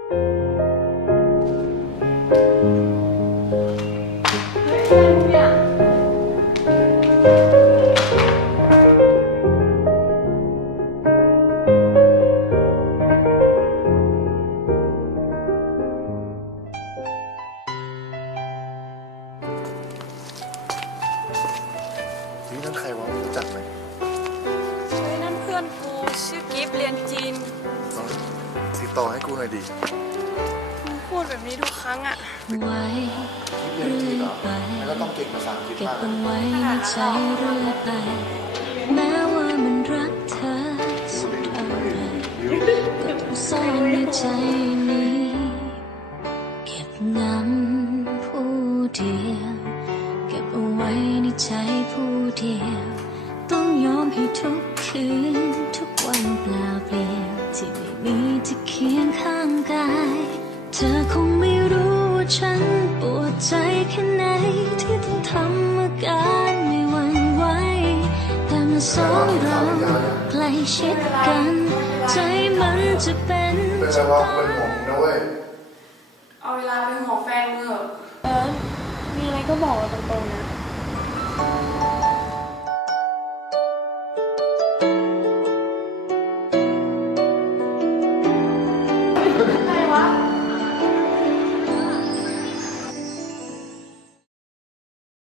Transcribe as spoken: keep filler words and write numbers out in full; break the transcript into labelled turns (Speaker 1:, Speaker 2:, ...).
Speaker 1: นี่นั่นใครวะรู้จักไหม
Speaker 2: เฮ้ยนั่นเพื่อนกูชื่อกิฟต์เรียนจีน
Speaker 1: ติดต่อให้กูหน่อยดิ
Speaker 2: มึงพูดแบบนี้ทุกครั้งอะ
Speaker 3: ไว้
Speaker 1: เรียนจีนเหรอแล้วก็ต้องเก่งภาษาอังกฤษ
Speaker 3: เก็บ
Speaker 1: มาก
Speaker 3: มันไว้ในใจเรื่อยไป แม้ว่ามันรักเธอสุดอะไรก็ต้องซ่อนในใจนี้ เก็บงำผู้เดียว เก็บเอาไว้ในใจผู้เดียว ต้องยอมให้ทุกคืนทุกวันเปล่าเปลี่ยวที่ไม่มีที่เคียงข้างกาย เธอคงไม่รู้ว่าฉันปวดใจแค่ไหนที่ต้องทำอาการไม่หวั่นไหวแต่เมื่อสองเราใกล้ชิดกัน ใจมันจะเป็น
Speaker 1: เป็นไรวะเป็นห่วงนะเว้ย
Speaker 2: เอาเวลาไปห่วงแฟนมึงเหรอเออ มีอะไรก็บอกเราตรงๆนะ